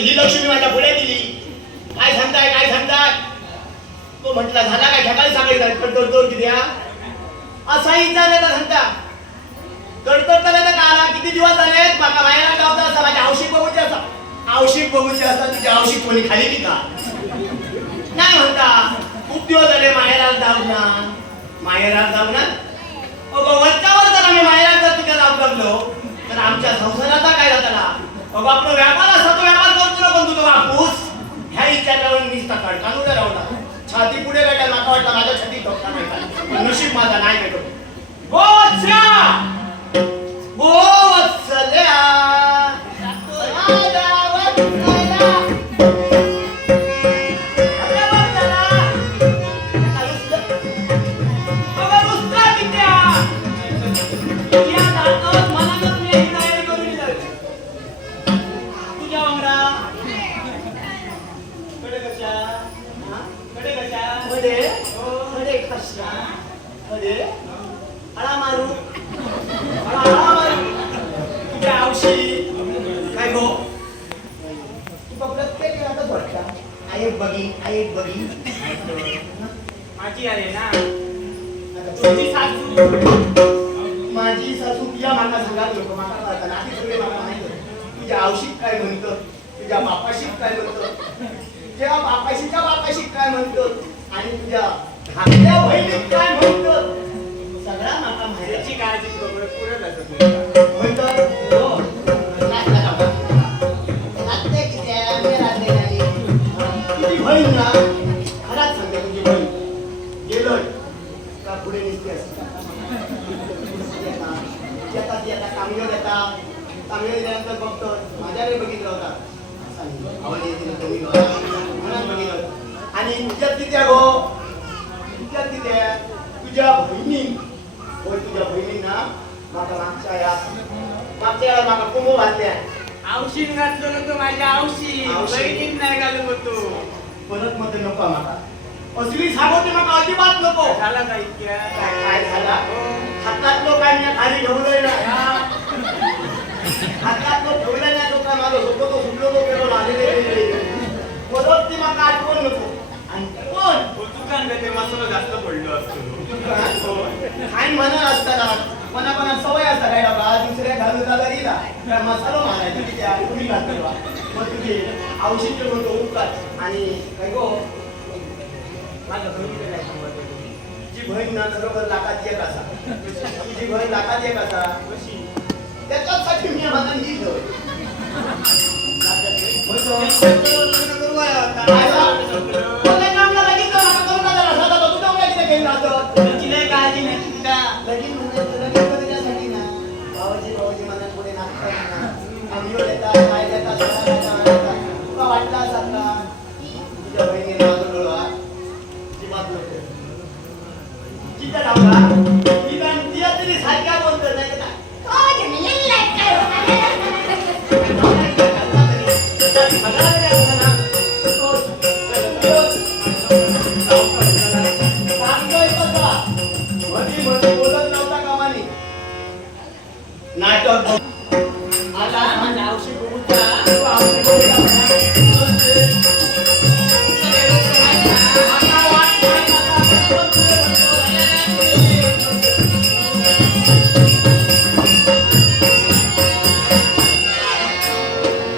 ही लक्ष्मी माझ्या पुढे दिली. काय सांगताय काय सांगताय? तो म्हटला झाला काय ठकाळी सांगायचं कडतोड किती हा असा विचारला सांगता कडतोड करायला का आला किती दिवस झालेत माका बाहेर गावता असा माझ्या औषध बघूचे असा औषध बघूचे असा तुझ्या औषध कोणी खाली की का नाही म्हणता खूप दिवस झाले माहेरात जाऊ ना वरच्यावर जर आम्ही माहेरात जर तुझ्या जाऊ लागलो तर आमच्या संसाराचा काय जाताना आपला व्यापार असा तो व्यापार करतो ना पण तुझा बापूस ह्या विचारावर नुसता कडकान उद्या राहला छाती पुढे भेटायला माका वाटला माझ्या छाती ठोकता नाही पण नशीब माझा नाही भेटो गोवत्सल्या माझी सासू तुझ्या माका सांगाल लोक माका करताना आधी सगळे माका माहित तुझ्या आवशीत काय म्हणतं तुझ्या बापाशीत काय म्हणतं तुझ्या बापाशीच्या बापाशीत काय म्हणतं आणि तुझ्या धाकट्या बहिणीत काय म्हणतं सगळा माका माहिती काळजी पुढे म्हणतात तुझी बहीण ना खराच सांगते तुझी बहीण गेलोय का पुढे निघते येतात कामगार येतात कामगार गेल्यानंतर बघतो माझ्याकडे बघितलं होता म्हणून बघितलं आणि तुझ्यात किती गो तुझ्यात किती तुझ्या बहिणी होय तुझ्या बहिणींना माका मागच्या वेळा माका कुंभ घातल्या औषध घातलं नको माझ्या बहिणीत नाही घालू होतो परत मध्ये नको माका असली सांगते माका अजिबात नको झाला काय काय झाला हातातलो काय मी खाली ठेवलंय ना हातातलो ठेवलंय ना तो काय माझं होतो तो सुटलो तो केलो आलेले परत ती माका आठवण नको आणि कोण दुकान ते मसाला जास्त पडलो असतो खाईन म्हणत असताना कोणा सवय असता काय बाबा दुसऱ्या घालून झाला गेला काय मसाला मारायचा की त्या तुम्ही घातला मग तुझे औषध म्हणतो उपकार आणि काय गो माझ्या बहिणीकडे काय सांगतो तुझी बहीण ना खरोखर लाखात एक असा तुझी बहीण लाखात एक असा कशी त्याच्यासाठी मी माझा निधी काळजी नाही लगीन त्यासाठी ना भाऊजी मला पुढे नाचतात आम्ही देतात काय देतात तुला वाटला असाल का तुझ्या बहिणीने माझं डोळा जिमात नको तिथं लावला तिला तरी सारख्या बोलतो नाही का नाटक आला औषध